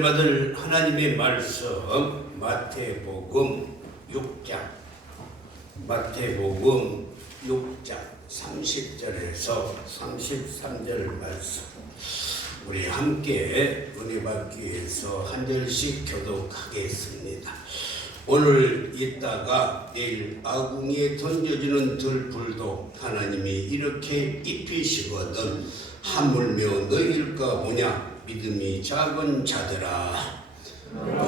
받을 하나님의 말씀 마태복음 6장 30절에서 33절 말씀 우리 함께 은혜 받기 위해서 한 절씩 교독하겠습니다. 오늘 있다가 내일 아궁이에 던져지는 들불도 하나님이 이렇게 입히시거든 하물며 너희일까 보냐 믿음이 작은 자들아.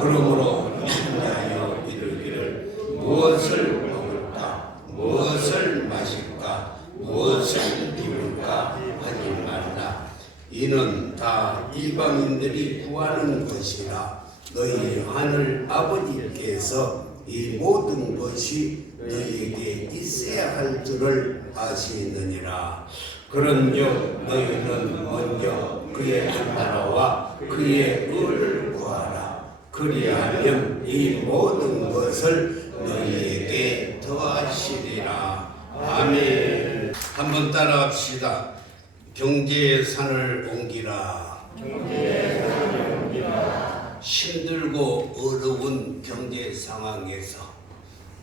그러므로 인하여 이르기를 무엇을 먹을까 무엇을 마실까 무엇을 입을까 하지 말라. 이는 다 이방인들이 구하는 것이라. 너희 하늘 아버지께서 이 모든 것이 너희에게 있어야 할 줄을 아시느니라. 그런즉 너희는 먼저 그의 나라와 그의 의를 구하라. 그리하면 이 모든 것을 너희에게 더하시리라. 아멘. 한번 따라합시다. 경제의 산을 옮기라. 힘들고 어려운 경제 상황에서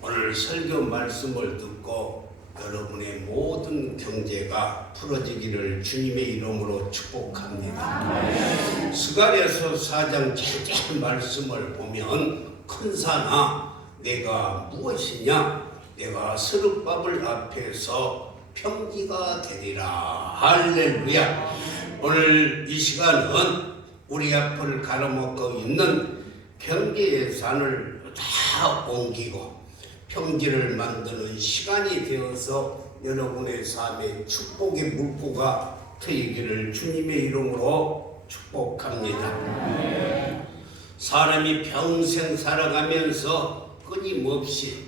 오늘 설교 말씀을 듣고 여러분의 모든 경제가 풀어지기를 주님의 이름으로 축복합니다. 스가랴서 4장 7절 말씀을 보면 큰 산아 내가 무엇이냐 내가 스룹바벨 앞에서 평지가 되리라. 할렐루야. 오늘 이 시간은 우리 앞을 가로막고 있는 경제의 산을 다 옮기고 평지를 만드는 시간이 되어서 여러분의 삶에 축복의 물고가 트이기를 주님의 이름으로 축복합니다. 사람이 평생 살아가면서 끊임없이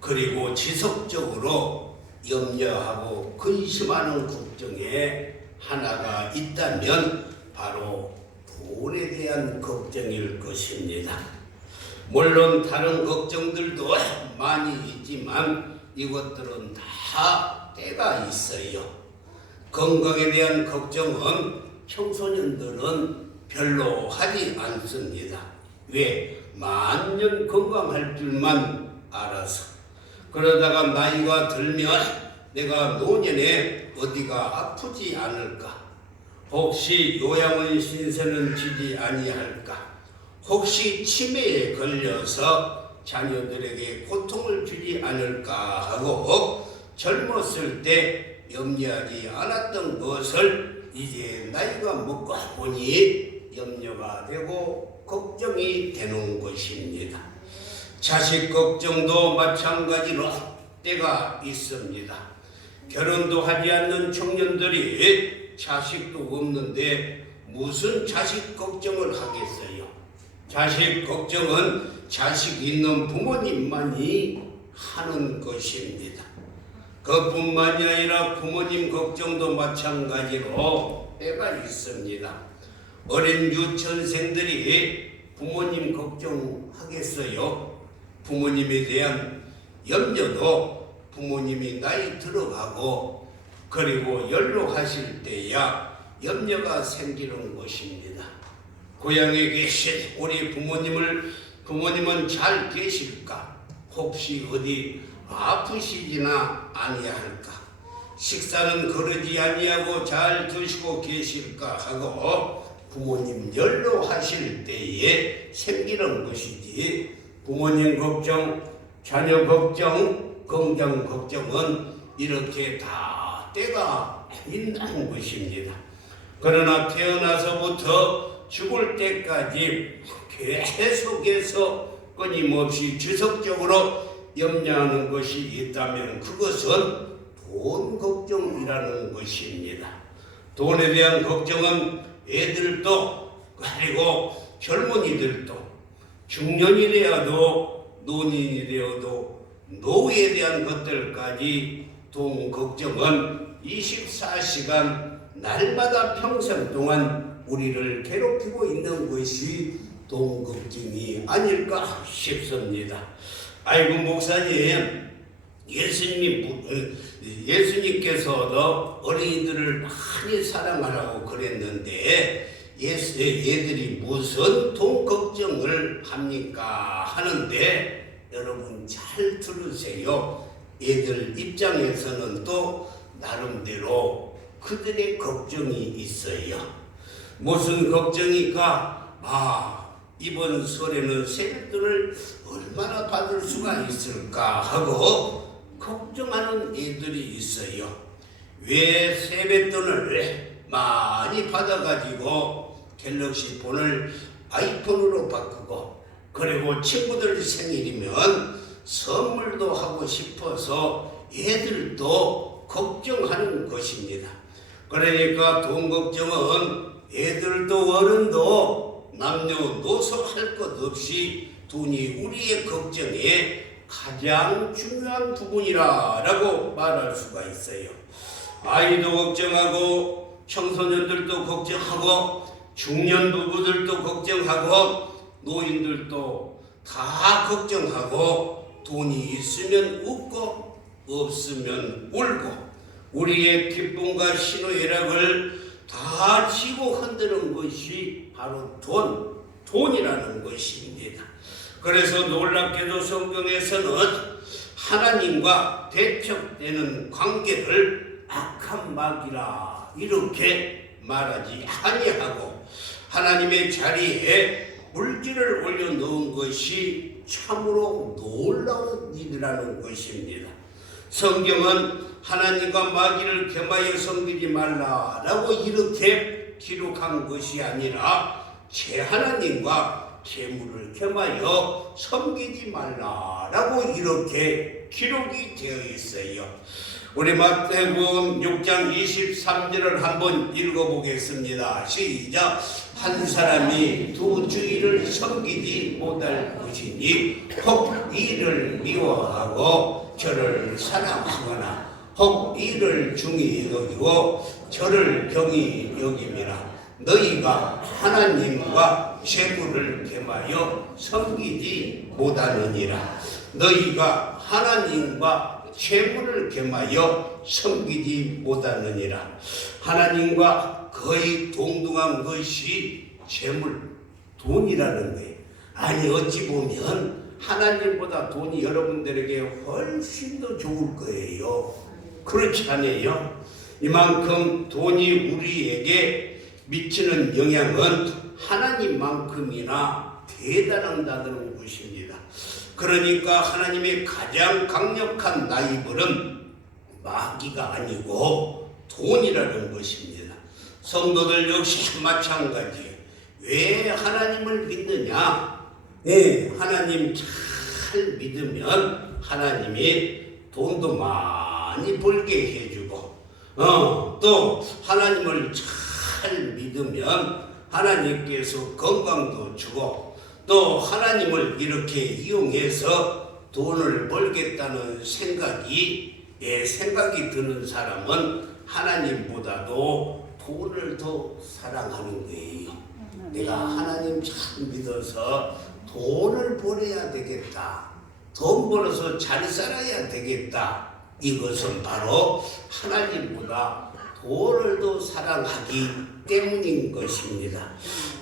그리고 지속적으로 염려하고 근심하는 걱정에 하나가 있다면 바로 돈에 대한 걱정일 것입니다. 물론 다른 걱정들도 많이 있지만 이것들은 다 때가 있어요. 건강에 대한 걱정은 청소년들은 별로 하지 않습니다. 왜? 만년 건강할 줄만 알아서. 그러다가 나이가 들면 내가 노년에 어디가 아프지 않을까? 혹시 요양원 신세는 지지 아니할까? 혹시 치매에 걸려서 자녀들에게 고통을 주지 않을까 하고 젊었을 때 염려하지 않았던 것을 이제 나이가 먹고 보니 염려가 되고 걱정이 되는 것입니다. 자식 걱정도 마찬가지로 때가 있습니다. 결혼도 하지 않는 청년들이 자식도 없는데 무슨 자식 걱정을 하겠어요? 자식 걱정은 자식 있는 부모님만이 하는 것입니다. 그뿐만이 아니라 부모님 걱정도 마찬가지로 때가 있습니다. 어린 유치원생들이 부모님 걱정하겠어요? 부모님에 대한 염려도 부모님이 나이 들어가고 그리고 연로하실 때야 염려가 생기는 것입니다. 고향에 계신 우리 부모님은 잘 계실까? 혹시 어디 아프시지나 아니할까? 식사는 거르지 아니하고 잘 드시고 계실까 하고 부모님 연로하실 때에 생기는 것이지 부모님 걱정, 자녀 걱정, 건강 걱정은 이렇게 다 때가 있는 것입니다. 그러나 태어나서부터 죽을 때까지 계속해서 끊임없이 지속적으로 염려하는 것이 있다면 그것은 돈 걱정이라는 것입니다. 돈에 대한 걱정은 애들도 그리고 젊은이들도 중년이 되어도 노인이 되어도 노후에 대한 것들까지 돈 걱정은 24시간 날마다 평생 동안 우리를 괴롭히고 있는 것이 돈 걱정이 아닐까 싶습니다. 아이고 목사님, 예수님께서도 어린이들을 많이 사랑하라고 그랬는데 얘들이 무슨 돈 걱정을 합니까 하는데, 여러분 잘 들으세요. 얘들 입장에서는 또 나름대로 그들의 걱정이 있어요. 무슨 걱정이니까, 이번 설에는 세뱃돈을 얼마나 받을 수가 있을까 하고 걱정하는 애들이 있어요. 왜 세뱃돈을 많이 받아가지고 갤럭시 폰을 아이폰으로 바꾸고, 그리고 친구들 생일이면 선물도 하고 싶어서 애들도 걱정하는 것입니다. 그러니까 돈 걱정은 애들도 어른도 남녀노소 할 것 없이 돈이 우리의 걱정에 가장 중요한 부분이라고 말할 수가 있어요. 아이도 걱정하고 청소년들도 걱정하고 중년 부부들도 걱정하고 노인들도 다 걱정하고, 돈이 있으면 웃고 없으면 울고 우리의 기쁨과 희노애락을 다 지고 흔드는 것이 바로 돈이라는 것입니다. 그래서 놀랍게도 성경에서는 하나님과 대척되는 관계를 악한 마귀라 이렇게 말하지 아니하고, 하나님의 자리에 물질을 올려놓은 것이 참으로 놀라운 일이라는 것입니다. 성경은 하나님과 마귀를 겸하여 섬기지 말라라고 이렇게 기록한 것이 아니라 제 하나님과 재물을 겸하여 섬기지 말라라고 이렇게 기록이 되어 있어요. 우리 마태복음 6장 23절을 한번 읽어보겠습니다. 시작. 한 사람이 두 주인을 섬기지 못할 것이니 혹 이를 미워하고 저를 사랑하거나 혹 이를 중히 여기고 저를 경히 여김이라. 너희가 하나님과 재물을 겸하여 섬기지 못하느니라. 너희가 하나님과 재물을 겸하여 섬기지 못하느니라. 하나님과 거의 동등한 것이 재물, 돈이라는 거예요. 아니 어찌 보면 하나님보다 돈이 여러분들에게 훨씬 더 좋을 거예요. 그렇지 않아요? 이만큼 돈이 우리에게 미치는 영향은 하나님만큼이나 대단하다는 것입니다. 그러니까 하나님의 가장 강력한 라이벌은 마귀가 아니고 돈이라는 것입니다. 성도들 역시 마찬가지예요. 왜 하나님을 믿느냐? 하나님 잘 믿으면 하나님이 돈도 많이 벌게 해주고, 또 하나님을 잘 믿으면 하나님께서 건강도 주고, 또 하나님을 이렇게 이용해서 돈을 벌겠다는 생각이 드는 사람은 하나님보다도 돈을 더 사랑하는 거예요. 내가 하나님 잘 믿어서 돈을 벌어야 되겠다, 돈 벌어서 잘 살아야 되겠다, 이것은 바로 하나님보다 돈을 더 사랑하기 때문인 것입니다.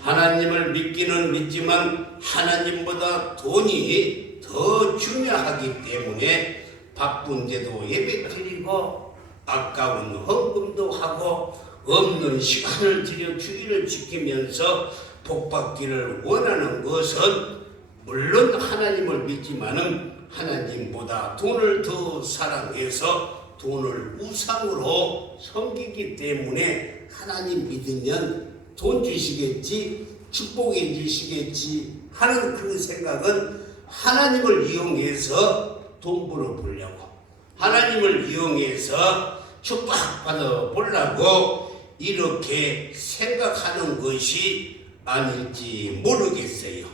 하나님을 믿기는 믿지만 하나님보다 돈이 더 중요하기 때문에 바쁜데도 예배 드리고 아까운 헌금도 하고 없는 시간을 들여 주기를 지키면서 복받기를 원하는 것은 물론 하나님을 믿지만은 하나님보다 돈을 더 사랑해서 돈을 우상으로 섬기기 때문에 하나님 믿으면 돈 주시겠지, 축복해 주시겠지 하는 그 생각은 하나님을 이용해서 돈 벌어보려고, 하나님을 이용해서 축복받아 보려고 이렇게 생각하는 것이 아닐지 모르겠어요.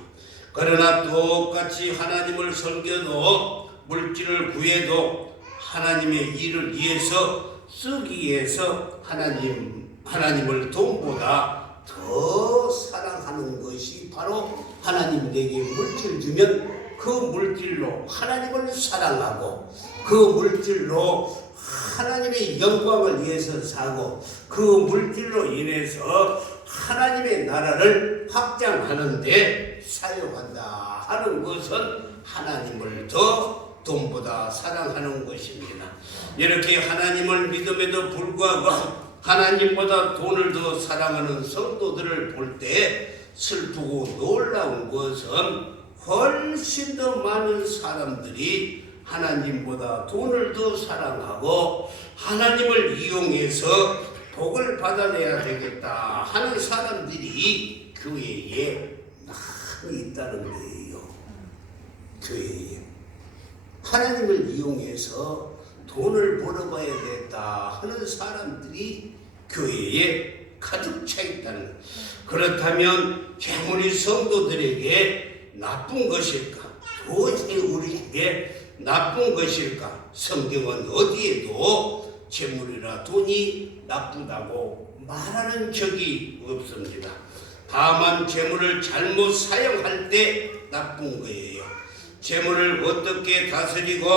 그러나 똑같이 하나님을 섬겨도 물질을 구해도 하나님의 일을 위해서 쓰기 위해서 하나님을 돈보다 더 사랑하는 것이 바로 하나님 내게 물질 주면 그 물질로 하나님을 사랑하고 그 물질로 하나님의 영광을 위해서 사고 그 물질로 인해서 하나님의 나라를 확장하는 데 사용한다 하는 것은 하나님을 더 돈보다 사랑하는 것입니다. 이렇게 하나님을 믿음에도 불구하고 하나님보다 돈을 더 사랑하는 성도들을 볼 때 슬프고 놀라운 것은 훨씬 더 많은 사람들이 하나님보다 돈을 더 사랑하고 하나님을 이용해서 복을 받아내야 되겠다 하는 사람들이 교회에 많이 있다는 거예요. 교회에 하나님을 이용해서 돈을 벌어봐야 되겠다 하는 사람들이 교회에 가득 차 있다는 거예요. 그렇다면 재물이 성도들에게 나쁜 것일까? 도대체 우리에게 나쁜 것일까? 성경은 어디에도 재물이나 돈이 나쁘다고 말하는 적이 없습니다. 다만 재물을 잘못 사용할 때 나쁜 거예요. 재물을 어떻게 다스리고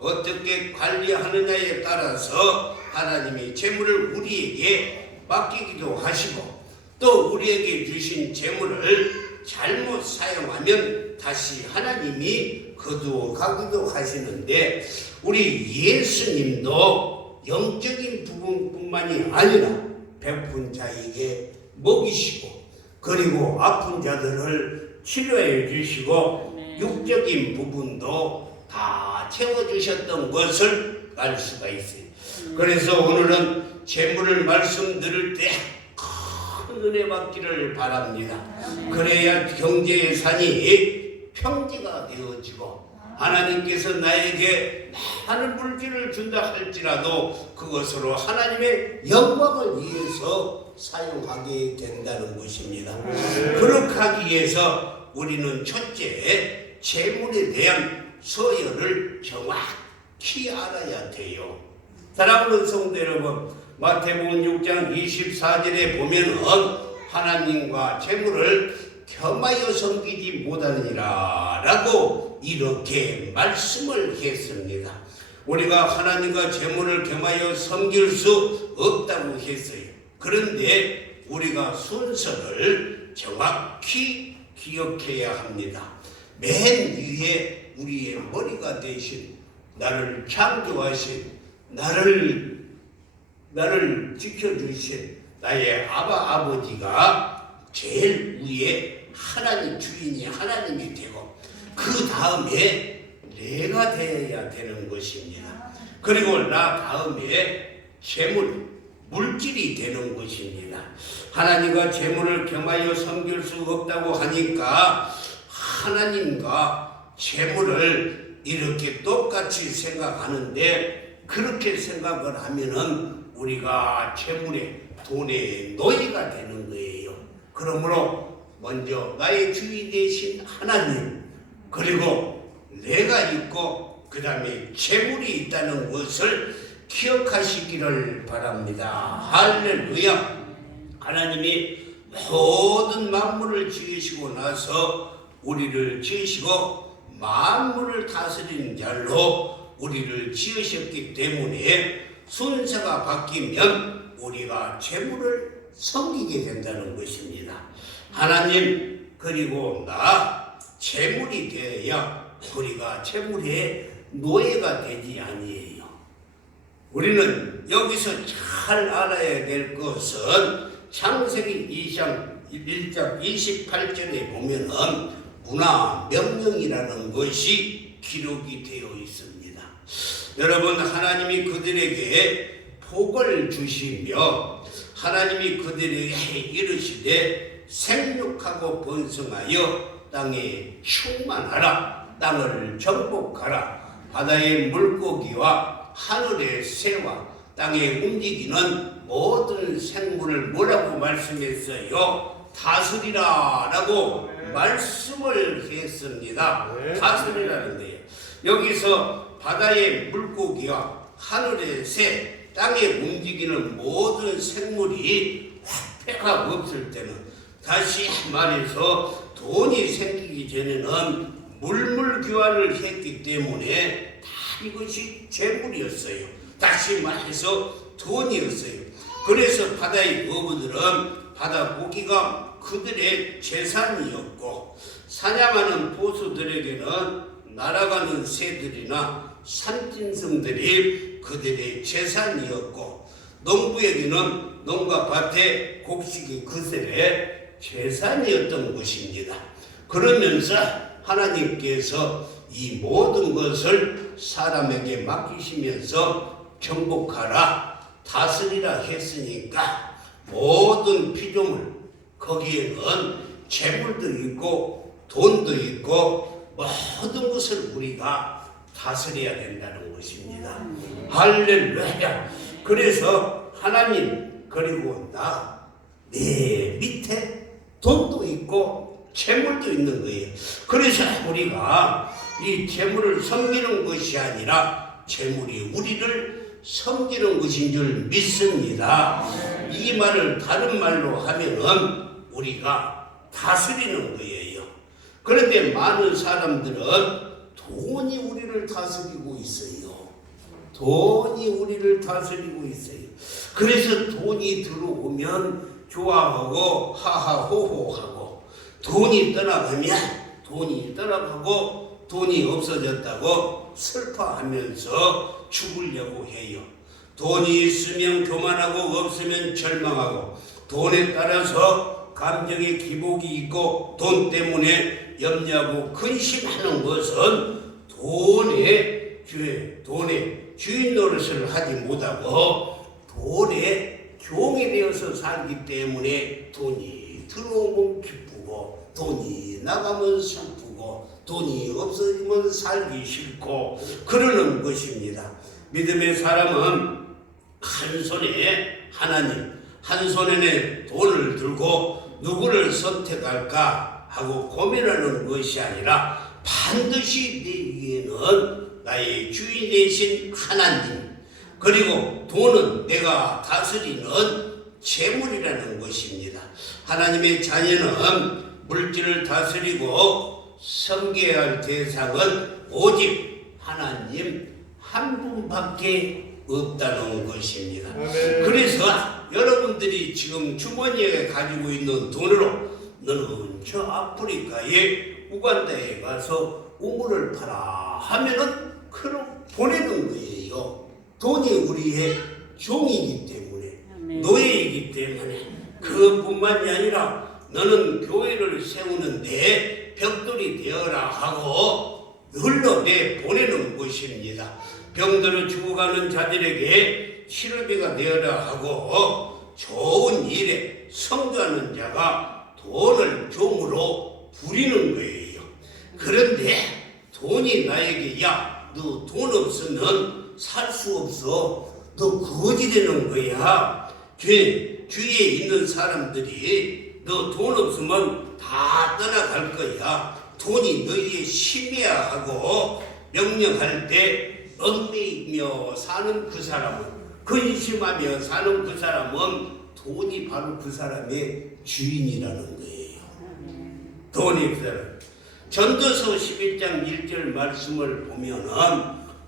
어떻게 관리하느냐에 따라서 하나님이 재물을 우리에게 맡기기도 하시고 또 우리에게 주신 재물을 잘못 사용하면 다시 하나님이 거두어 가기도 하시는데 우리 예수님도 영적인 부분뿐만이 아니라 배고픈 자에게 먹이시고 그리고 아픈 자들을 치료해 주시고 육적인 부분도 다 채워주셨던 것을 알 수가 있어요. 그래서 오늘은 재물을 말씀 들을 때 큰 은혜 받기를 바랍니다. 그래야 경제의 산이 평지가 되어지고 하나님께서 나에게 많은 물질을 준다 할지라도 그것으로 하나님의 영광을 위해서 사용하게 된다는 것입니다. 그렇게 하기 위해서 우리는 첫째 재물에 대한 서열을 정확히 알아야 돼요. 사랑하는 성도 여러분, 마태복음 6장 24절에 보면은 하나님과 재물을 겸하여 섬기지 못하느니라 라고 이렇게 말씀을 했습니다. 우리가 하나님과 재물을 겸하여 섬길 수 없다고 했어요. 그런데 우리가 순서를 정확히 기억해야 합니다. 맨 위에 우리의 머리가 되신 나를 창조하신 나를 지켜주신 나의 아버지가 제일 위에 하나님 주인이 하나님이 되고 그 다음에 내가 되어야 되는 것입니다. 그리고 나 다음에 재물, 물질이 되는 것입니다. 하나님과 재물을 겸하여 섬길 수 없다고 하니까 하나님과 재물을 이렇게 똑같이 생각하는데 그렇게 생각을 하면은 우리가 재물의 돈의 노예가 되는 거예요. 그러므로 먼저 나의 주인 되신 하나님 그리고 내가 있고 그 다음에 재물이 있다는 것을 기억하시기를 바랍니다. 할렐루야. 하나님이 모든 만물을 지으시고 나서 우리를 지으시고 만물을 다스리는 자로 우리를 지으셨기 때문에 순서가 바뀌면 우리가 재물을 섬기게 된다는 것입니다. 하나님 그리고 나 재물이 되어야 우리가 재물의 노예가 되지 아니에요. 우리는 여기서 잘 알아야 될 것은 창세기 1장 28절에 보면은 문화 명령이라는 것이 기록이 되어 있습니다. 여러분 하나님이 그들에게 복을 주시며 하나님이 그들에게 이르시되 생육하고 번성하여 땅에 충만하라 땅을 정복하라 바다의 물고기와 하늘의 새와 땅에 움직이는 모든 생물을 뭐라고 말씀했어요? 다스리라 라고 말씀을 했습니다. 다스리라는 거예요. 여기서 바다의 물고기와 하늘의 새, 땅에 움직이는 모든 생물이 화폐가 없을 때는 다시 말해서 돈이 생기기 전에는 물물 교환을 했기 때문에 다 이것이 재물이었어요. 다시 말해서 돈이었어요. 그래서 바다의 어부들은 바다 고기가 그들의 재산이었고 사냥하는 보수들에게는 날아가는 새들이나 산짐승들이 그들의 재산이었고 농부에게는 농가 밭의 곡식이 그들의 재산이었던 것입니다. 그러면서 하나님께서 이 모든 것을 사람에게 맡기시면서 정복하라 다스리라 했으니까 모든 피조물 거기에는 재물도 있고 돈도 있고 모든 것을 우리가 다스려야 된다는 것입니다. 할렐루야. 그래서 하나님 그리고 내 밑에 돈도 있고 재물도 있는 거예요. 그래서 우리가 이 재물을 섬기는 것이 아니라 재물이 우리를 섬기는 것인 줄 믿습니다. 이 말을 다른 말로 하면은 우리가 다스리는 거예요. 그런데 많은 사람들은 돈이 우리를 다스리고 있어요. 돈이 우리를 다스리고 있어요. 그래서 돈이 들어오면 좋아하고 하하호호하고 돈이 떠나가고 돈이 없어졌다고 슬퍼하면서 죽으려고 해요. 돈이 있으면 교만하고 없으면 절망하고 돈에 따라서 감정의 기복이 있고 돈 때문에 염려하고 근심하는 것은 돈의 주인 노릇을 하지 못하고 돈의 종이 되어서 살기 때문에 돈이 들어오면 기쁘고 돈이 나가면 슬프고 돈이 없어지면 살기 싫고 그러는 것입니다. 믿음의 사람은 한 손에 하나님, 한 손에 돈을 들고 누구를 선택할까 하고 고민하는 것이 아니라 반드시 내 위에는 나의 주인 되신 하나님, 그리고 돈은 내가 다스리는 재물이라는 것입니다. 하나님의 자녀는 물질을 다스리고 섬겨야 할 대상은 오직 하나님 한 분밖에 없다는 것입니다. 그래서 여러분들이 지금 주머니에 가지고 있는 돈으로 너는 저 아프리카의 우간다에 가서 우물을 팔아 하면은 그럼 보내는 거예요. 돈이 우리의 종이기 때문에, 노예이기 때문에. 그뿐만이 아니라 너는 교회를 세우는데 벽돌이 되어라 하고 흘러 내보내는 것입니다. 병들어 죽어가는 자들에게 치료비가 되어라 하고 좋은 일에 성도하는 자가 돈을 종으로 부리는 거예요. 그런데 돈이 나에게 너 돈 없으면 살 수 없어, 너 거지 되는 거야. 주위에 있는 사람들이 너 돈 없으면 다 떠나갈 거야. 돈이 너희의 힘이야 하고 명령할 때 얽매이며 사는 그 사람은, 근심하며 사는 그 사람은 돈이 바로 그 사람의 주인이라는 거예요. 돈이 그 사람. 전도서 11장 1절 말씀을 보면은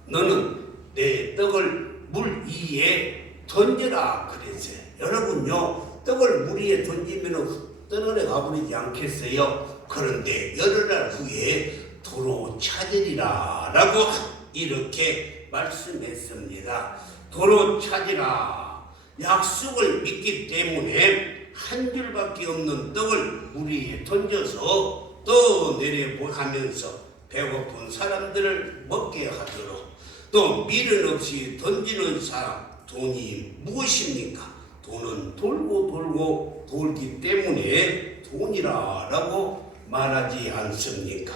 너는 내 떡을 물 위에 던져라 그랬어요. 여러분요, 떡을 물 위에 던지면 떠내려 가버리지 않겠어요? 그런데 열흘 후에 도로 찾으리라 라고 이렇게 말씀했습니다. 도로 찾으라. 약속을 믿기 때문에 한 줄밖에 없는 떡을 물 위에 던져서 떠내려가면서 배고픈 사람들을 먹게 하도록, 또 미련 없이 던지는 사람, 돈이 무엇입니까? 돈은 돌고 돌기 때문에 돈이라고 말하지 않습니까?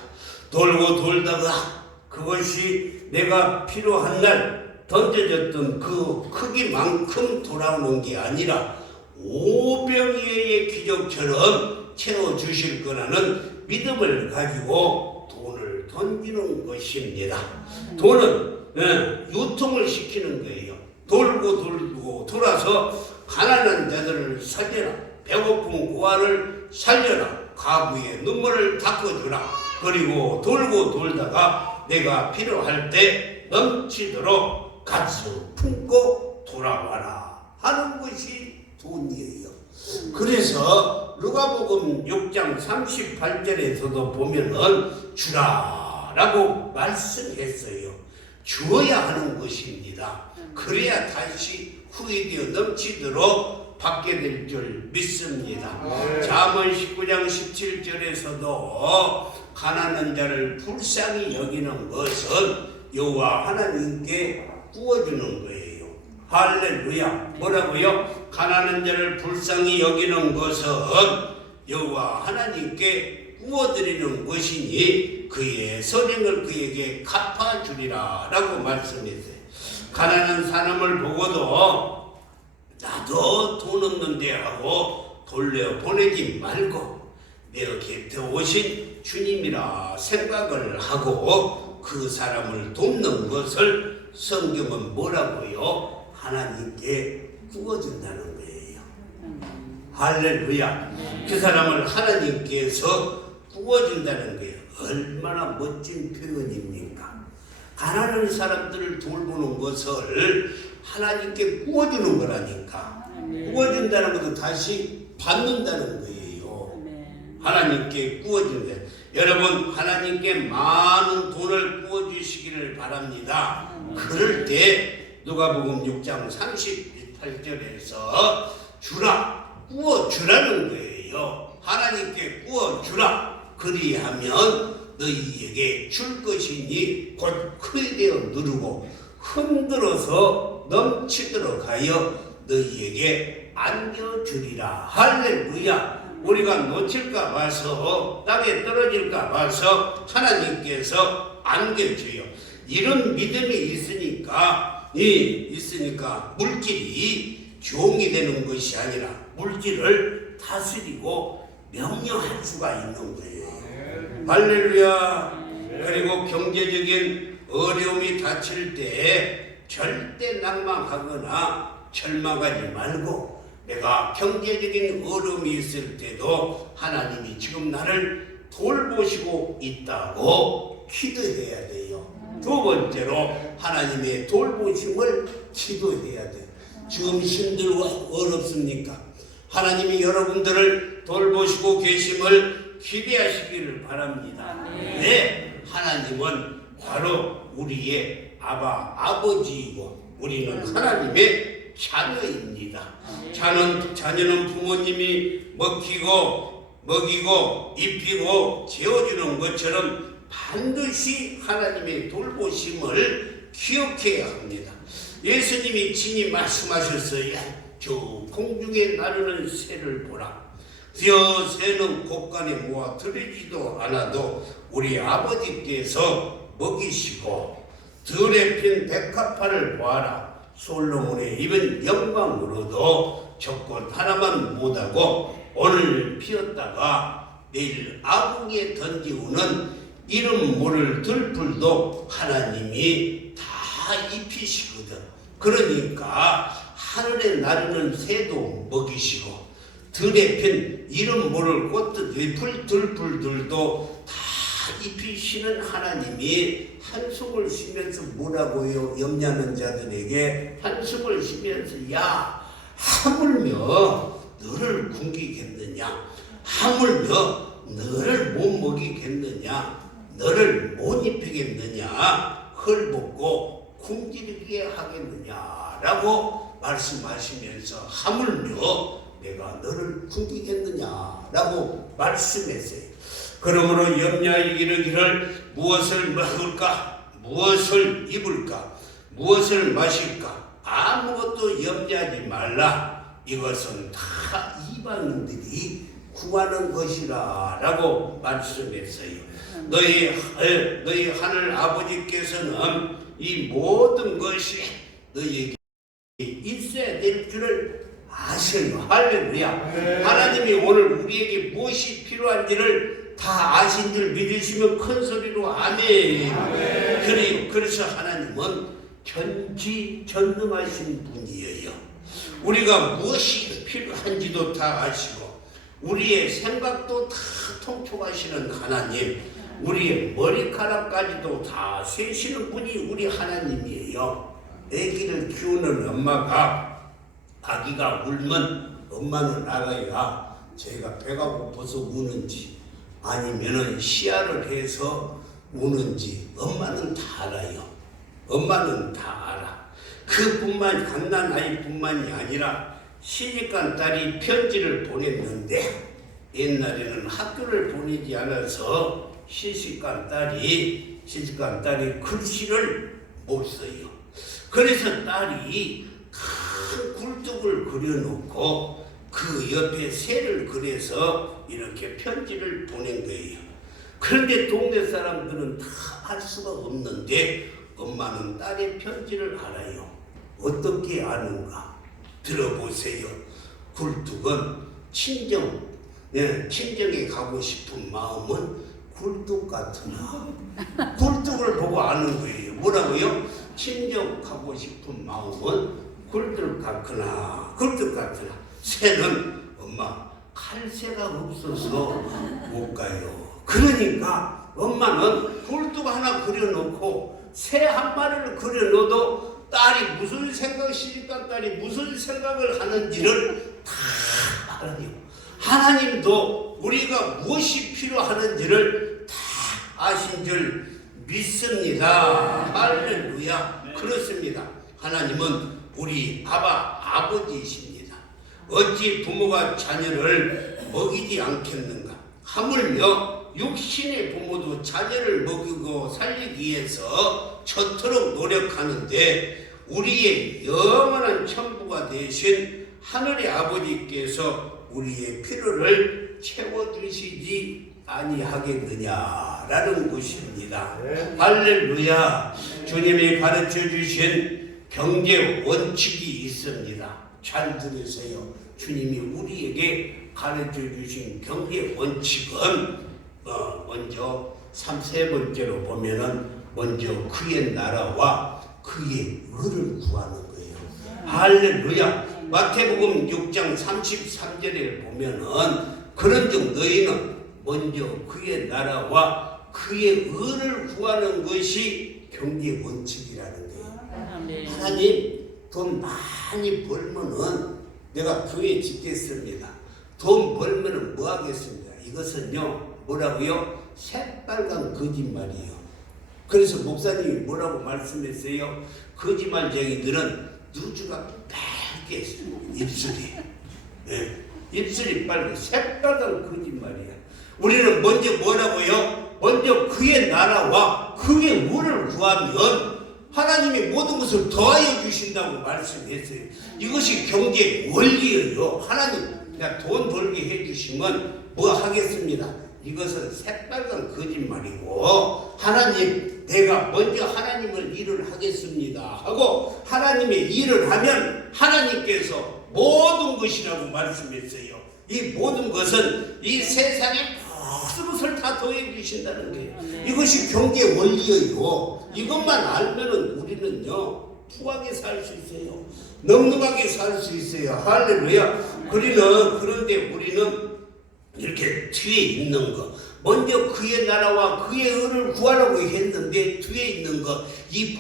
돌고 돌다가 그것이 내가 필요한 날 던져졌던 그 크기만큼 돌아오는 게 아니라 오병이어의 기적처럼 채워주실 거라는 믿음을 가지고 돈을 던지는 것입니다. 돈은 유통을 시키는 거예요. 돌고 돌아서 가난한 자들을 살려라. 배고픈 고아를 살려라. 가부의 눈물을 닦아주라. 그리고 돌고 돌다가 내가 필요할 때 넘치도록 가슴 품고 돌아와라 하는 것이 돈이에요. 그래서 누가복음 6장 38절에서도 보면은 주라라고 말씀했어요. 주어야 하는 것입니다. 그래야 다시 후회되어 넘치도록 받게 될 줄 믿습니다. 잠언 19장 17절에서도 가난한 자를 불쌍히 여기는 것은 여호와 하나님께 구워주는 거예요. 할렐루야. 뭐라고요? 가난한 자를 불쌍히 여기는 것은 여호와 하나님께 구워드리는 것이니 그의 선행을 그에게 갚아주리라 라고 말씀했어요. 가난한 사람을 보고도 나도 돈 없는데 하고 돌려보내지 말고 내 곁에 오신 주님이라 생각을 하고 그 사람을 돕는 것을 성경은 뭐라고요? 하나님께 구워준다는 거예요. 할렐루야. 그 사람을 하나님께서 구워준다는 거예요. 얼마나 멋진 표현입니까? 가난한 사람들을 돌보는 것을 하나님께 구워주는 거라니까. 구워준다는 것도 다시 받는다는 거예요. 하나님께 구워준다. 여러분, 하나님께 많은 돈을 구워주시기를 바랍니다. 그럴 때 누가복음 6장 38절에서 주라, 구워주라는 거예요. 하나님께 구워주라. 그리하면 너희에게 줄 것이니 곧 크게 되어 누르고 흔들어서 넘치도록 하여 너희에게 안겨주리라. 할렐루야. 우리가 놓칠까 봐서 땅에 떨어질까 봐서 하나님께서 안겨줘요. 이런 믿음이 있으니까 물질이 종이 되는 것이 아니라 물질을 다스리고 명령할 수가 있는 거예요. 할렐루야. 그리고 경제적인 어려움이 닥칠 때 절대 낭망하거나 절망하지 말고 내가 경제적인 어려움이 있을 때도 하나님이 지금 나를 돌보시고 있다고 기도해야 돼요. 두 번째로 하나님의 돌보심을 기도해야 돼요. 지금 힘들고 어렵습니까? 하나님이 여러분들을 돌보시고 계심을 기대하시기를 바랍니다. 네, 하나님은 바로 우리의 아버지이고 우리는 하나님의 자녀입니다. 자녀는 부모님이 먹이고 입히고 재워주는 것처럼 반드시 하나님의 돌보심을 기억해야 합니다. 예수님이 친히 말씀하셨어요. 저 공중에 나르는 새를 보라. 저 새는 곳간에 모아 들이지도 않아도 우리 아버지께서 먹이시고 들에 핀 백합화를 보아라. 솔로몬의 입은 영광으로도 젖꽃 하나만 못하고 오늘 피었다가 내일 아궁이에 던지우는 이름 모를 들풀도 하나님이 다 입히시거든. 그러니까 하늘에 나르는 새도 먹이시고 들에 핀 이름 모를 꽃들 들풀들도 다 입히시는 하나님이 한숨을 쉬면서 뭐라고요? 염려하는 자들에게 한숨을 쉬면서 야, 하물며 너를 굶기겠느냐? 하물며 너를 못 먹이겠느냐? 너를 못 입히겠느냐? 헐벗고 굶주리게 하겠느냐라고 말씀하시면서 하물며 내가 너를 굶기겠느냐라고 말씀했어요. 그러므로 염려하여 이르기를 무엇을 먹을까? 무엇을 입을까? 무엇을 마실까? 아무것도 염려하지 말라. 이것은 다 이방인들이 구하는 것이라 라고 말씀했어요. 너희 하늘 아버지께서는 이 모든 것이 너희에게 있어야 될 줄을 아셔요. 할렐루야. 하나님이 오늘 우리에게 무엇이 필요한지를 다 아신 줄 믿으시면 큰 소리로 아멘. 그래서 하나님은 전지전능하신 분이에요. 우리가 무엇이 필요한지도 다 아시고 우리의 생각도 다 통촉하시는 하나님, 우리의 머리카락까지도 다 세시는 분이 우리 하나님이에요. 아기를 키우는 엄마가 아기가 울면 엄마는 알아야 제가 배가 고파서 우는지 아니면은 시야를 해서 우는지 엄마는 다 알아요. 엄마는 다 알아. 그뿐만 갓난 아이뿐만이 아니라 시집간 딸이 편지를 보냈는데 옛날에는 학교를 보내지 않아서 시집간 딸이 글씨를 못 써요. 그래서 딸이 큰 굴뚝을 그려놓고 그 옆에 새를 그려서 이렇게 편지를 보낸 거예요. 그런데 동네 사람들은 다 알 수가 없는데 엄마는 딸의 편지를 알아요. 어떻게 아는가? 들어보세요. 굴뚝은 친정에 가고 싶은 마음은 굴뚝 같으나. 굴뚝을 보고 아는 거예요. 뭐라고요? 친정 가고 싶은 마음은 굴뚝 같구나. 새는 엄마 칼새가 없어서 못 가요. 그러니까 엄마는 굴뚝 하나 그려놓고 새 한 마리를 그려놓어도 딸이 무슨 시집간 딸이 무슨 생각을 하는지를 다 알아요. 하나님도 우리가 무엇이 필요하는지를 다 아신 줄 믿습니다. 할렐루야. 그렇습니다. 하나님은 우리 아버지이십니다. 어찌 부모가 자녀를 먹이지 않겠는가? 하물며 육신의 부모도 자녀를 먹이고 살리기 위해서 저토록 노력하는데 우리의 영원한 천부가 되신 하늘의 아버지께서 우리의 필요를 채워주시지 아니하겠느냐라는 것입니다. 할렐루야. 주님이 가르쳐주신 경제 원칙이 있습니다. 잘 들으세요. 주님이 우리에게 가르쳐주신 경제 원칙은 먼저 세 번째로 보면은 먼저 그의 나라와 그의 의를 구하는 거예요. 할렐루야. 마태복음 6장 33절에 보면은 그런즉 너희는 먼저 그의 나라와 그의 의를 구하는 것이 경제 원칙이라는 거예요. 하나님 돈 많이 벌면은 내가 교회 짓겠습니다. 돈 벌면은 뭐 하겠습니다. 이것은요 뭐라고요? 새빨간 거짓말이에요. 그래서 목사님이 뭐라고 말씀했어요? 거짓말쟁이들은 누주가 빨개 입술이 입술이 빨개 새빨간 거짓말이야. 우리는 먼저 뭐라고요? 먼저 그의 나라와 그의 의를 구하면 하나님이 모든 것을 더하여 주신다고 말씀했어요. 이것이 경제 원리예요. 하나님 그냥 돈 벌게 해주시면 뭐 하겠습니다. 이것은 새빨간 거짓말이고 하나님 내가 먼저 하나님을 일을 하겠습니다 하고 하나님의 일을 하면 하나님께서 모든 것이라고 말씀했어요. 이 모든 것은 이 세상의 모든 것을 다 더해 주신다는 거예요. 이것이 경제 원리예요. 이것만 알면은 우리는요 푸하게 살 수 있어요. 넉넉하게 살 수 있어요. 할렐루야. 그런데 우리는 이렇게 뒤에 있는 거 먼저 그의 나라와 그의 의를 구하라고 했는데 뒤에 있는 거 이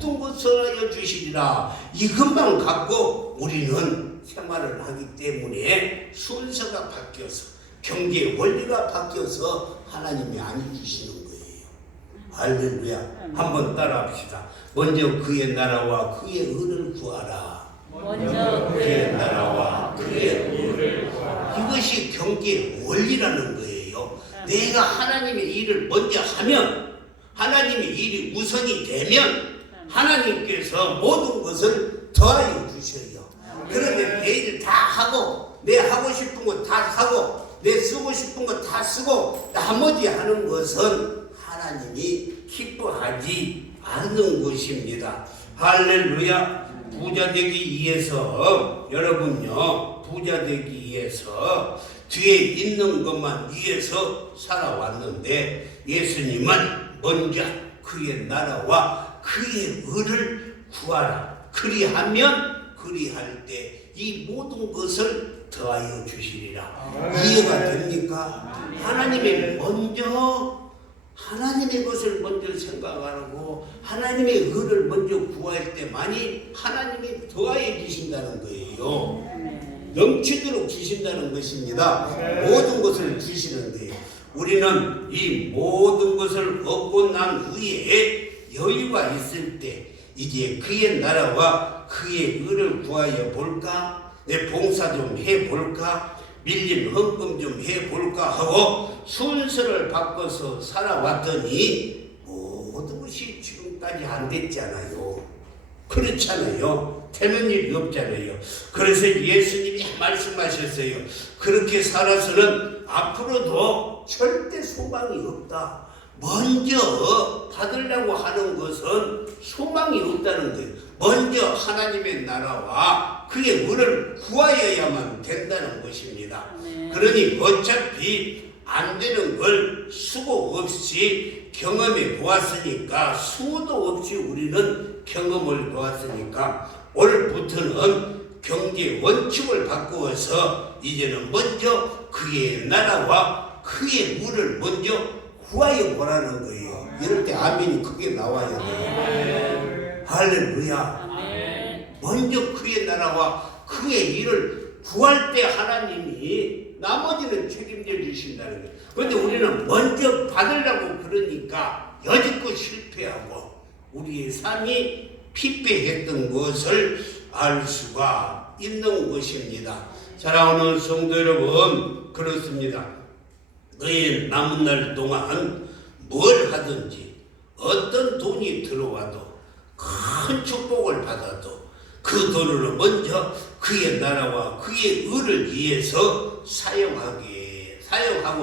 모든 것을 하여 주시리라. 이것만 갖고 우리는 생활을 하기 때문에 순서가 바뀌어서 경제 원리가 바뀌어서 하나님이 안 주시는 거예요. 할렐루야. 한번 따라합시다. 먼저 그의 나라와 그의 의를 구하라. 먼저 그의 나라와 그의 의를 구하라. 이것이 경제 원리라는 거예요. 내가 하나님의 일을 먼저 하면 하나님의 일이 우선이 되면 하나님께서 모든 것을 더하여 주셔요. 그런데 내 일 다 하고 내 하고 싶은 거 다 하고 내 쓰고 싶은 거 다 쓰고 나머지 하는 것은 하나님이 기뻐하지 않는 것입니다. 할렐루야. 부자 되기 위해서 여러분요 부자 되기 위해서 뒤에 있는 것만 위해서 살아왔는데 예수님은 먼저 그의 나라와 그의 의를 구하라. 그리할 때 이 모든 것을 더하여 주시리라. 이해가 됩니까? 하나님의 먼저 하나님의 것을 먼저 생각하고 하나님의 의를 먼저 구할 때만이 하나님이 더하여 주신다는 거예요. 넘치도록 주신다는 것입니다. 모든 것을 주시는 거예요. 우리는 이 모든 것을 얻고 난 후에 여유가 있을 때 이제 그의 나라와 그의 의를 구하여 볼까? 내 봉사 좀 해볼까? 밀린 헌금 좀 해볼까 하고 순서를 바꿔서 살아왔더니 모든 것이 지금까지 안 됐잖아요. 그렇잖아요. 되는 일이 없잖아요. 그래서 예수님이 말씀하셨어요. 그렇게 살아서는 앞으로도 절대 소망이 없다. 먼저 받으려고 하는 것은 소망이 없다는 거예요. 먼저 하나님의 나라와 그의 의를 구하여야만 된다는 것입니다. 그러니 어차피 안 되는 걸 수고 없이 경험해 보았으니까, 수고도 없이 우리는 경험을 보았으니까 올부터는 경제 원칙을 바꾸어서 이제는 먼저 그의 나라와 그의 의를 먼저 구하여 보라는 거예요. 이럴 때 아멘이 크게 나와야 돼요. 할렐루야. 먼저 그의 나라와 그의 일을 구할 때 하나님이 나머지는 책임져 주신다는 거예요. 그런데 우리는 먼저 받으려고 그러니까 여지껏 실패하고 우리의 삶이 피폐했던 것을 알 수가 있는 것입니다. 사랑하는 성도 여러분, 그렇습니다. 너희 남은 날 동안 뭘 하든지 어떤 돈이 들어와도 큰 축복을 받아도 그 돈으로 먼저 그의 나라와 그의 의를 위해서 사용하고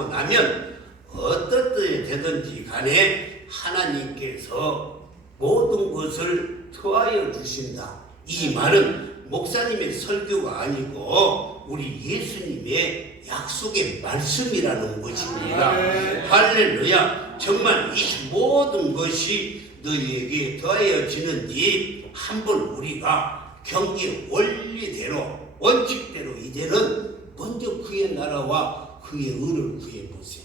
나면 어떤 때에 되든지 간에 하나님께서 모든 것을 더하여 주신다. 이 말은 목사님의 설교가 아니고 우리 예수님의 약속의 말씀이라는 것입니다. 할렐루야. 정말 이 모든 것이 너희에게 더하여지는지 한번 우리가 경제 원리대로 원칙대로 이제는 먼저 그의 나라와 그의 의를 구해보세요.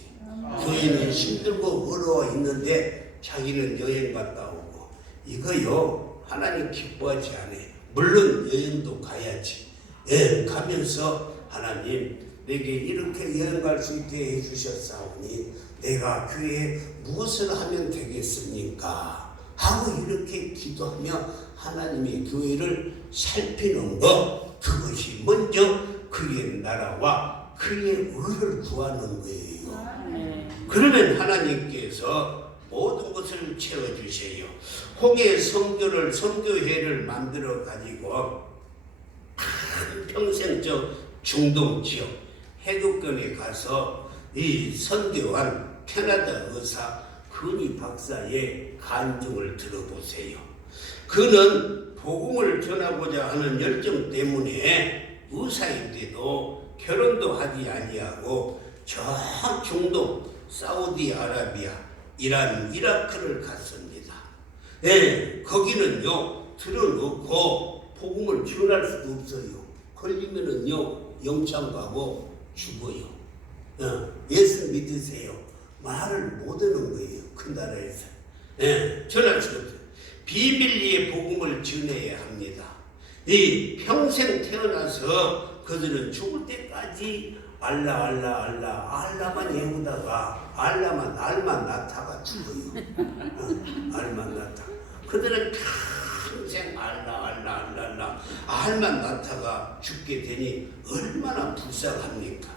교회는 힘들고 어려워 있는데 자기는 여행 갔다 오고 이거요 하나님 기뻐하지 않아요. 물론 여행도 가야지. 가면서 하나님 내게 이렇게 여행 갈 수 있게 해주셨사오니 내가 교회에 무엇을 하면 되겠습니까? 하고 이렇게 기도하며 하나님의 교회를 살피는 것, 그것이 먼저 그의 나라와 그의 의를 구하는 거예요. 그러면 하나님께서 모든 것을 채워주세요. 홍해 선교회를 만들어 가지고 평생 중동 지역 해독견에 가서 이 선교한 캐나다 의사 근희 박사의 간증을 들어보세요. 그는 복음을 전하고자 하는 열정 때문에 의사인데도 결혼도 하지 아니하고 저 중동 사우디아라비아 이란 이라크를 갔습니다. 거기는요 들어놓고 복음을 전할 수도 없어요. 걸리면은요 영창 가고 죽어요. 예수 믿으세요. 말을 못하는 거예요. 그 나라에서 전할 수도 없어요. 비밀리에 복음을 전해야 합니다. 이 평생 태어나서 그들은 죽을 때까지 알라만 외우다가 알만 낳다가 죽어요. 알만 낳다. 그들은 평생 알만 낳다가 죽게 되니 얼마나 불쌍합니까?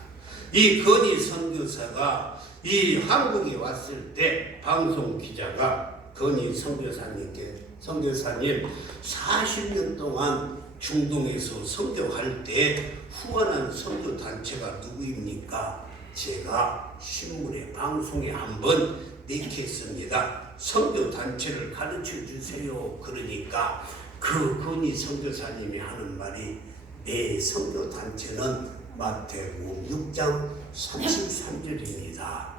이 건희 선교사가 이 한국에 왔을 때 방송 기자가 건희 선교사님 40년 동안 중동에서 선교할 때 후원한 선교단체가 누구입니까? 제가 신문에 방송에 한번 내켰습니다. 선교단체를 가르쳐 주세요. 그러니까 그 건희 선교사님이 하는 말이 내 선교단체는 마태복음 6장 33절입니다.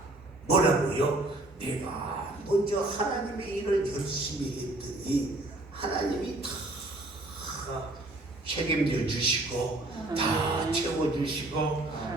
뭐라고요? 내가 먼저 하나님의 일을 열심히 했더니 하나님이 다 책임져 주시고 다 채워주시고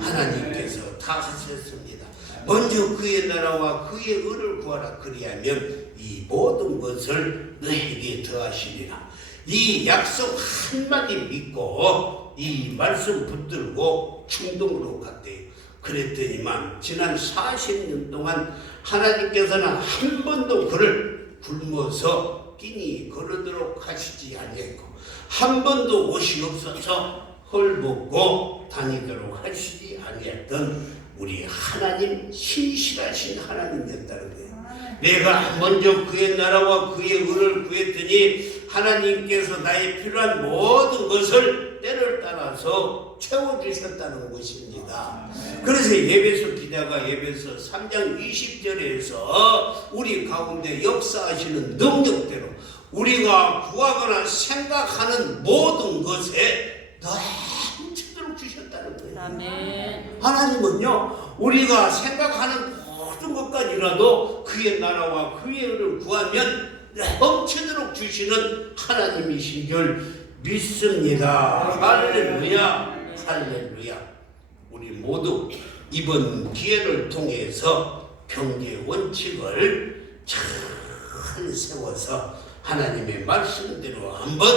하나님께서 다 하셨습니다. 먼저 그의 나라와 그의 의를 구하라. 그리하면 이 모든 것을 너에게 더하시리라. 이 약속 한마디 믿고 이 말씀 붙들고 충동으로 갔대요. 그랬더니만 지난 40년 동안 하나님께서는 한 번도 그를 굶어서 끼니 거르도록 하시지 아니했고, 한 번도 옷이 없어서 헐벗고 다니도록 하시지 아니했던 우리 하나님, 신실하신 하나님이었다는 거예요. 내가 먼저 그의 나라와 그의 의를 구했더니 하나님께서 나의 필요한 모든 것을 때를 따라서 채워주셨다는 것입니다. 그래서 에베소 기자가 에베소 3장 20절에서 우리 가운데 역사하시는 능력대로 우리가 구하거나 생각하는 모든 것에 넘치도록 주셨다는 거예요. 아멘. 하나님은요, 우리가 생각하는 모든 것까지라도 그의 나라와 그의 의를 구하면 넘치도록 주시는 하나님이신 줄 믿습니다. 할렐루야, 할렐루야. 우리 모두 이번 기회를 통해서 경제 원칙을 잘 세워서 하나님의 말씀대로 한번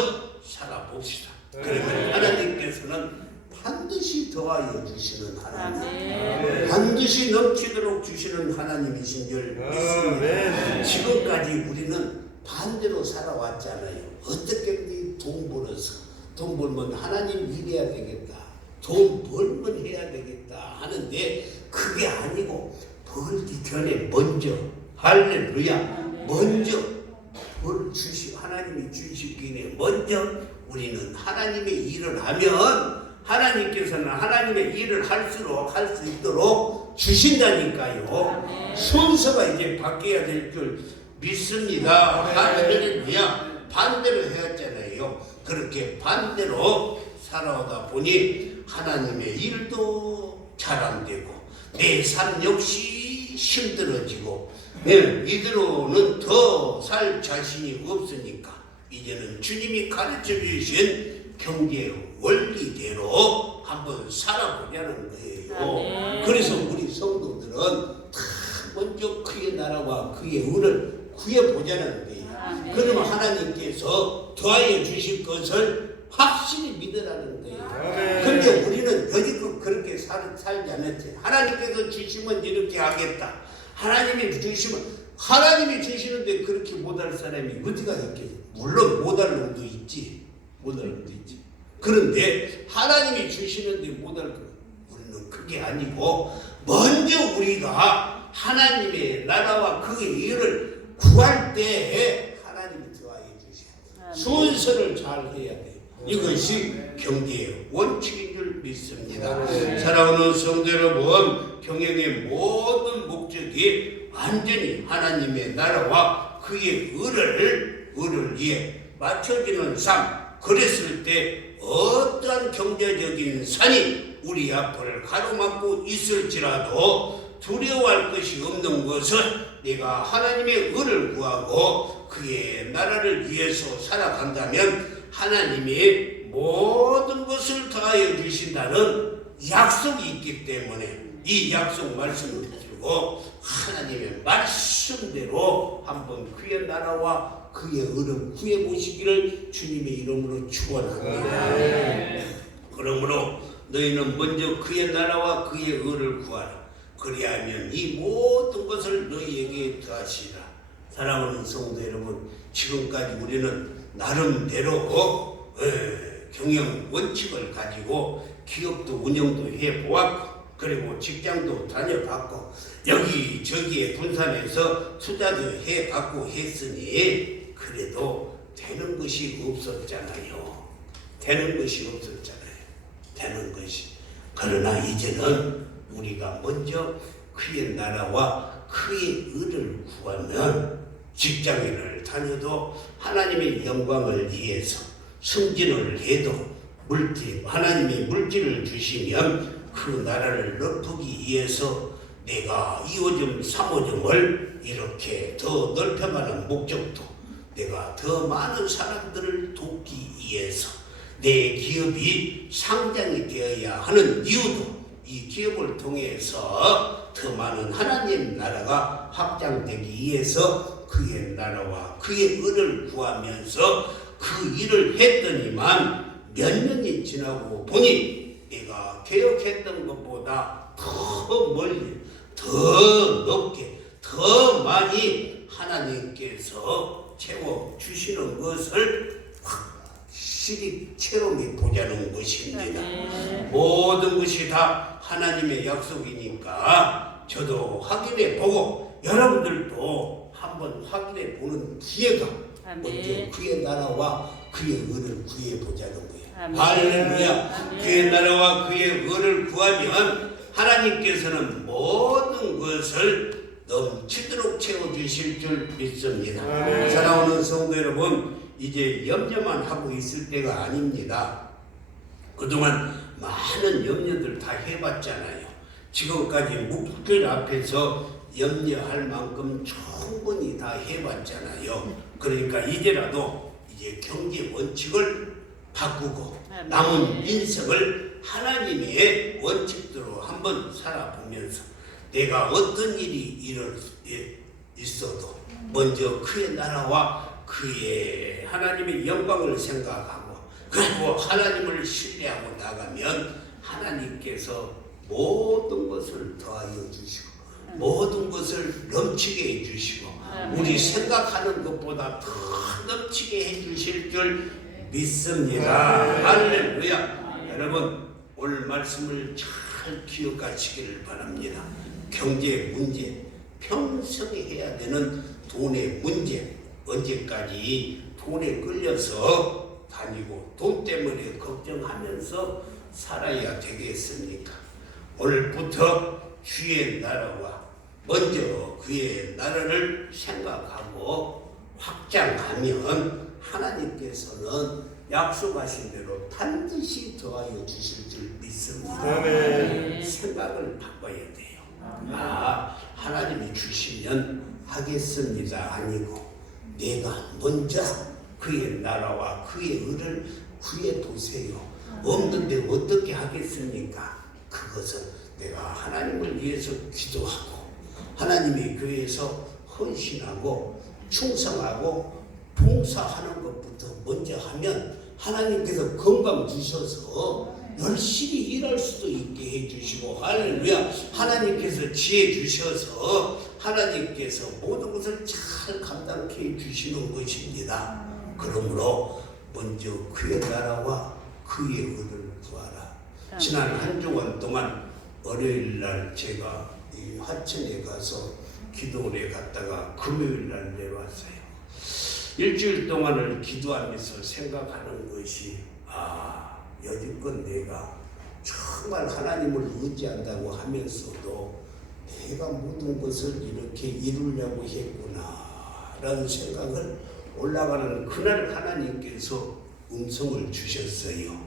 살아봅시다. 그러면 하나님께서는 반드시 더하여 주시는 하나님, 반드시 넘치도록 주시는 하나님이신 줄 믿습니다. 지금까지 우리는 반대로 살아왔잖아요. 어떻게 돈 벌어서, 돈 벌면 하나님 일해야 되겠다, 돈 벌면 해야 되겠다 하는데 그게 아니고 벌기 전에 먼저, 할렐루야, 먼저 벌 주시, 하나님이 주시기에 먼저 우리는 하나님의 일을 하면 하나님께서는 하나님의 일을 할수록 할 수 있도록 주신다니까요. 순서가 이제 바뀌어야 될 줄 믿습니다. 할렐루야. 반대로 해왔잖아요. 그렇게 반대로 살아오다 보니 하나님의 일도 잘 안 되고 내 삶 역시 힘들어지고 이대로는 더 살 자신이 없으니까 이제는 주님이 가르쳐 주신 경제 원리대로 한번 살아보자는 거예요. 그래서 우리 성도들은 다 먼저 그의 나라와 그의 의를 구해보자는 거예요. 그러면 하나님께서 더하여 주실 것을 확실히 믿으라는 거예요. 근데 우리는 여지껏 그렇게 살지 않았지. 하나님께서 주시면 이렇게 하겠다, 하나님이 주시면, 하나님이 주시는데 그렇게 못할 사람이 어디가 있겠지. 물론 못할 놈도 있지, 못할 놈도 있지. 그런데 하나님이 주시는데 못할 것, 우리는 그게 아니고 먼저 우리가 하나님의 나라와 그의 일을 구할 때 하나님이 더하여 주셔야 돼. 순서를 잘 해야 돼. 이것이 경제의 원칙인 줄 믿습니다. 사랑하는 성도 여러분, 경영의 모든 목적이 완전히 하나님의 나라와 그의 의를 위해 맞춰지는 삶. 그랬을 때 어떠한 경제적인 산이 우리 앞을 가로막고 있을지라도 두려워할 것이 없는 것은 내가 하나님의 의를 구하고 그의 나라를 위해서 살아간다면 하나님이 모든 것을 더하여 주신다는 약속이 있기 때문에 이 약속 말씀을 들고 하나님의 말씀대로 한번 그의 나라와 그의 의를 구해보시기를 주님의 이름으로 축원합니다. 그러므로 너희는 먼저 그의 나라와 그의 의를 구하라. 그리하면 이 모든 것을 너희에게 더하시리라. 사랑하는 성도 여러분, 지금까지 우리는 나름대로 경영 원칙을 가지고 기업도 운영도 해보았고, 그리고 직장도 다녀봤고, 여기저기에 분산해서 투자도 해봤고 했으니 그래도 되는 것이 없었잖아요. 되는 것이 없었잖아요. 되는 것이. 그러나 이제는 우리가 먼저 그의 나라와 그의 의를 구하면 직장인을 다녀도 하나님의 영광을 위해서 승진을 해도 하나님이 물질을 주시면 그 나라를 넓히기 위해서 내가 2호점 3호점을 이렇게 더 넓혀가는 목적도, 내가 더 많은 사람들을 돕기 위해서 내 기업이 상장이 되어야 하는 이유도 이 기업을 통해서 더 많은 하나님 나라가 확장되기 위해서 그의 나라와 그의 의를 구하면서 그 일을 했더니만 몇 년이 지나고 보니 내가 개혁했던 것보다 더 멀리, 더 높게, 더 많이 하나님께서 채워주시는 것을 확실히 체험해 보자는 것입니다. 모든 것이 다 하나님의 약속이니까 저도 확인해 보고 여러분들도 한번 확인해 보는 기회가 먼저 그의 나라와 그의 의를 구해 보자는 거예요. 할렐루야. 그의 나라와 그의 의를 구하면 하나님께서는 모든 것을 넘치도록 채워주실 줄 믿습니다. 사랑하는 성도 여러분, 이제 염려만 하고 있을 때가 아닙니다. 그동안 많은 염려들 다 해봤잖아요. 지금까지 목들 앞에서 염려할 만큼 충분히 다 해봤잖아요. 그러니까 이제라도 이제 경제 원칙을 바꾸고 남은 인생을 하나님의 원칙대로 한번 살아보면서 내가 어떤 일이 있어도 먼저 그의 나라와 그의 하나님의 영광을 생각하고 그리고 하나님을 신뢰하고 나가면 하나님께서 모든 것을 더하여 주시고 모든 것을 넘치게 해주시고 우리 생각하는 것보다 더 넘치게 해주실 줄 믿습니다. 할렐루야. 여러분 오늘 말씀을 잘 기억하시기를 바랍니다. 경제 문제, 평생에 해야 되는 돈의 문제, 언제까지 돈에 끌려서 다니고 돈 때문에 걱정하면서 살아야 되겠습니까? 오늘부터 주의 나라와 먼저 그의 나라를 생각하고 확장하면 하나님께서는 약속하신 대로 반드시 더하여 주실 줄 믿습니다. 생각을 바꿔야 돼요. 하나님이 주시면 하겠습니다 아니고 내가 먼저 그의 나라와 그의 의를 구해 보세요. 없는데 어떻게 하겠습니까? 그것은 내가 하나님을 위해서 기도하고 하나님의 교회에서 헌신하고 충성하고 봉사하는 것부터 먼저 하면 하나님께서 건강 주셔서 열심히 일할 수도 있게 해주시고 할렐루야. 하나님께서 지혜 주셔서 하나님께서 모든 것을 잘 감당케 해주시는 것입니다. 그러므로 먼저 그의 나라와 그의 의를 구하라. 지난 한 주간 동안 월요일날 제가 이 화천에 가서 기도원에 갔다가 금요일날 내려왔어요. 일주일 동안을 기도하면서 생각하는 것이 여지껏 내가 정말 하나님을 의지한다고 하면서도 내가 모든 것을 이렇게 이루려고 했구나 라는 생각을 올라가는 그날 하나님께서 음성을 주셨어요.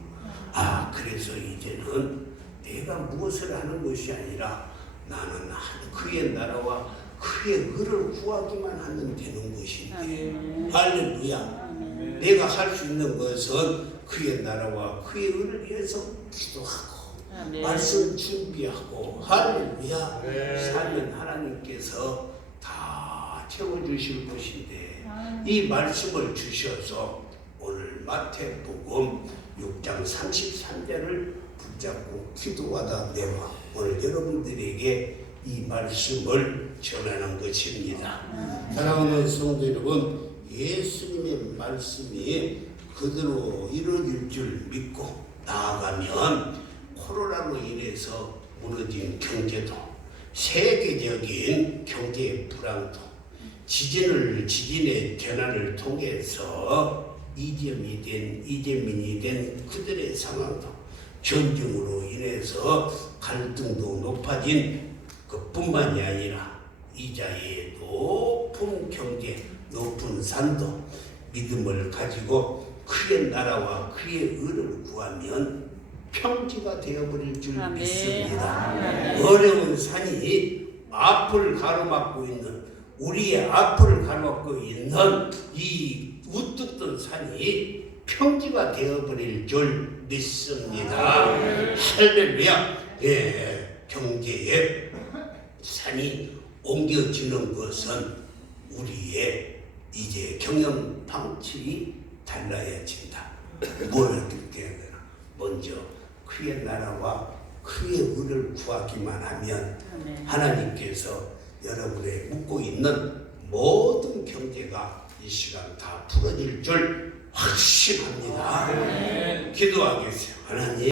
그래서 이제는 내가 무엇을 하는 것이 아니라 나는 그의 나라와 그의 의를 구하기만 하면 되는 것인데 할렐루야. 내가 할 수 있는 것은 그의 나라와 그의 의를 위해서 기도하고 말씀 준비하고 할렐루야 살면 하나님께서 다 채워주실 것인데 이 말씀을 주셔서 오늘 마태복음 6장 33절을 붙잡고 기도하다 내와 오늘 여러분들에게 이 말씀을 전하는 것입니다. 사랑하는 성도 여러분, 예수님의 말씀이 그대로 이루어질 줄 믿고 나아가면 코로나로 인해서 무너진 경제도, 세계적인 경제 불황도, 지진의 재난을 통해서 이재민이 된 그들의 상황도, 전쟁으로 인해서 갈등도 높아진 그뿐만이 아니라 이자의 높은 경제, 높은 산도 믿음을 가지고 그의 나라와 그의 의를 구하면 평지가 되어버릴 줄 믿습니다. 어려운 산이 앞을 가로막고 있는 우리의 앞을 가로막고 있는 이 우뚝 산이 평지가 되어버릴 줄 믿습니다. 할렐루야. 경제의 산이 옮겨지는 것은 우리의 이제 경영 방식이 달라야진다. 뭘 어떻게 해야 되나? 먼저 그의 나라와 그의 의를 구하기만 하면 하나님께서 여러분의 묻고 있는 모든 경제가 이 시간 다 풀어질 줄 확신합니다. 기도하겠어요. 하나님.